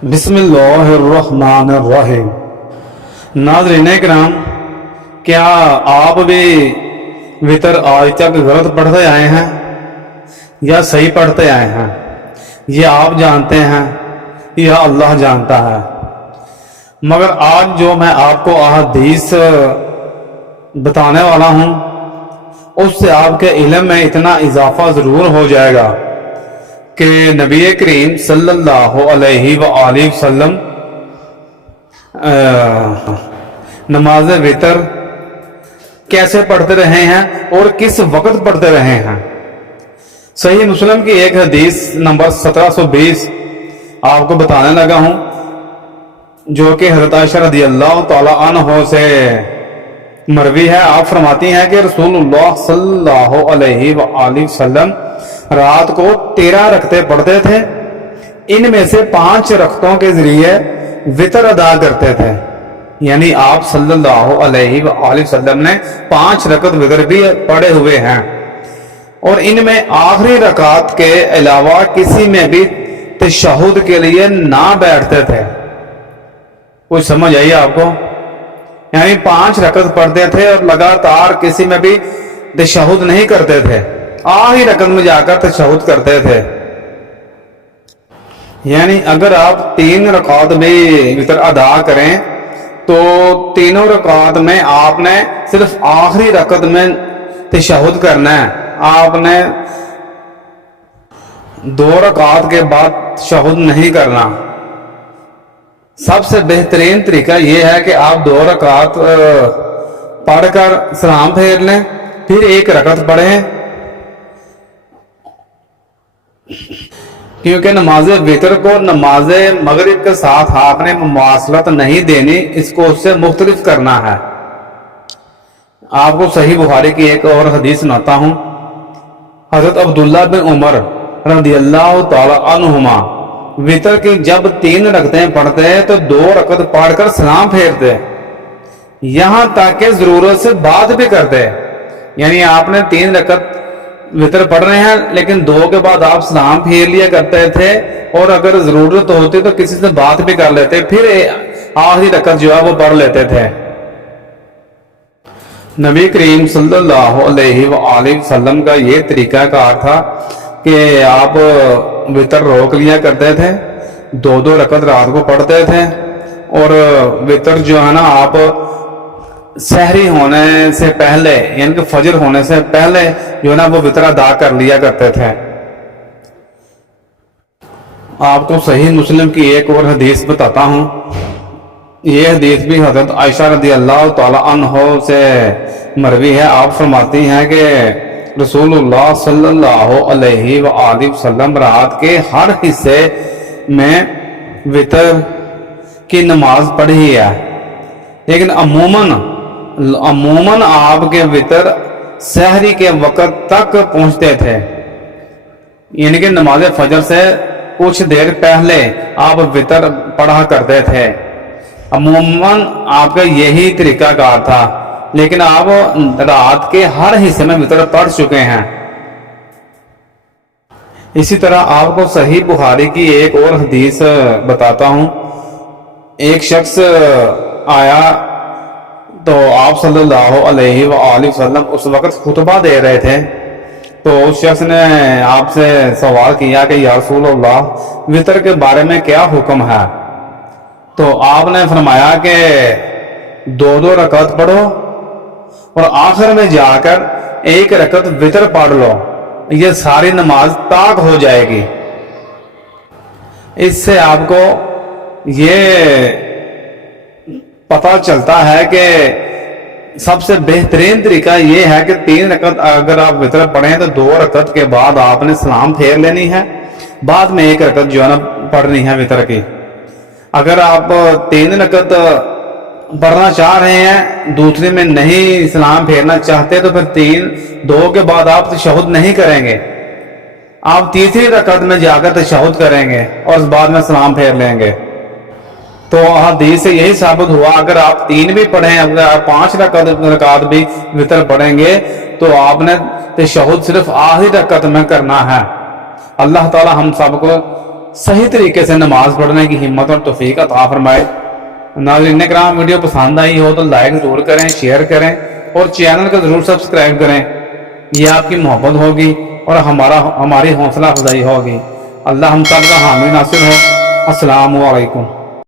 बिस्मिल्लाहिर्रहमानिर्रहीम। नाज़रीन किराम, क्या आप भी वितर आज तक गलत पढ़ते आए हैं या सही पढ़ते आए हैं? ये आप जानते हैं या अल्लाह जानता है। मगर आज जो मैं आपको अहदीस बताने वाला हूँ उससे आपके इल्म में इतना इजाफा ज़रूर हो जाएगा कि नबी करीम सल्लल्लाहु अलैहि वसल्लम नमाज वितर कैसे पढ़ते रहे हैं और किस वक्त पढ़ते रहे हैं। सही मुस्लिम की एक हदीस नंबर 1720 आपको बताने लगा हूं, जो कि हज़रत आयशा रज़ियल्लाहु तआला अन्हा से मरवी है। आप फरमाती हैं कि रसूलुल्लाह सल्लल्लाहु अलैहि वसल्लम रात को 13 रकते पढ़ते थे। इनमें से 5 रकतों के जरिए वितर अदा करते थे। यानी आप सल्लल्लाहु अलैहि वसल्लम ने 5 रकत वितर भी पढ़े हुए हैं और इनमें आखिरी रकात के अलावा किसी में भी तशहुद के लिए ना बैठते थे। कुछ समझ आई आपको? यानी 5 रकत पढ़ते थे और लगातार किसी में भी तशहुद नहीं करते थे, आखिरी रकत में जाकर तशहुद करते थे। यानी अगर आप 3 रकात में वितर अदा करें तो तीनों रकात में आपने सिर्फ आखिरी रकत में तशहुद करना है। आपने 2 रकात के बाद तशहुद नहीं करना। सबसे बेहतरीन तरीका यह है कि आप 2 रकात पढ़कर सलाम फेर लें, फिर 1 रकत पढ़ें, क्योंकि नमाज वितर को नमाज मगरिब के साथ आपने मुमासलत नहीं देनी, इसको उससे मुख्तलिफ करना है। आपको सही बुखारी की एक और हदीस सुनाता हूं। हजरत अब्दुल्ला बिन उमर रज़ियल्लाहु तआला अन्हुमा वितर की जब 3 रकतें पढ़ते तो 2 रकत पढ़कर सलाम फेरते, यहां तक कि जरूरत से बात भी करते। यानी आपने 3 रकत वितर पढ़ रहे हैं लेकिन 2 के बाद आप सलाम फेर लिया करते थे और अगर जरूरत होती तो किसी से बात भी कर लेते, फिर आखिरी रकत जो है वो पढ़ लेते थे। नबी करीम सल्लल्लाहु अलैहि वसल्लम का ये तरीकाकार था कि आप वितर रोक लिया करते थे, 2-2 रकत रात को पढ़ते थे और वितर जो है ना आप सहरी होने से पहले यानी कि फजर होने से पहले जो है ना वो वितर अदा कर लिया करते थे। आपको सही मुस्लिम की एक और हदीस बताता हूं। ये हदीस भी हजरत आयशा रज़ियल्लाहु तआला अन्हा से मरवी है। आप फरमाती हैं कि रसूलुल्लाह सल्लल्लाहु अलैहि वसल्लम रात के हर हिस्से में वितर की नमाज पढ़ी है, लेकिन अमूमन आपके वितर सहरी के वक़्त तक पहुंचते थे। यानी कि नमाज फजर से कुछ देर पहले आप वितर पढ़ा करते थे। अमूमन आपका यही तरीकाकार था, लेकिन आप रात के हर हिस्से में वितर पढ़ चुके हैं। इसी तरह आपको सही बुखारी की एक और हदीस बताता हूं। एक शख्स आया तो आप सल्लल्लाहु अलैहि वसल्लम उस वक्त खुतबा दे रहे थे, तो उस शख्स ने आपसे सवाल किया कि या रसूल अल्लाह वितर के बारे में क्या हुक्म है। तो आपने फरमाया कि 2-2 रकत पढ़ो और आखिर में जाकर 1 रकत वितर पढ़ लो, ये सारी नमाज ताक हो जाएगी। इससे आपको ये पता चलता है कि सबसे बेहतरीन तरीका ये है कि 3 रकत अगर आप वितर पढ़ें तो 2 रकत के बाद आपने सलाम फेर लेनी है, बाद में 1 रकत जो है ना पढ़नी है वितर की। अगर आप 3 रकत पढ़ना चाह रहे हैं, दूसरे में नहीं सलाम फेरना चाहते, तो फिर 2 के बाद आप तशहुद नहीं करेंगे, आप तीसरी रकत में जाकर तशहुद करेंगे और उस बाद में सलाम फेर लेंगे। तो हदीस से यही साबित हुआ, अगर आप 3 भी पढ़ें, अगर आप 5 रकात भी वितर पढ़ेंगे तो आपने तशहुद सिर्फ आखिरी रकत में करना है। अल्लाह ताला हम सबको सही तरीके से नमाज पढ़ने की हिम्मत और तौफीक अता फरमाए। नाज़रीन किराम, वीडियो पसंद आई हो तो लाइक ज़रूर करें, शेयर करें और चैनल को ज़रूर सब्सक्राइब करें। यह आपकी मोहब्बत होगी और हमारी हौसला अफजाई होगी। अल्लाह हम सब का हामी नासिर हो। अस्सलामु अलैकुम।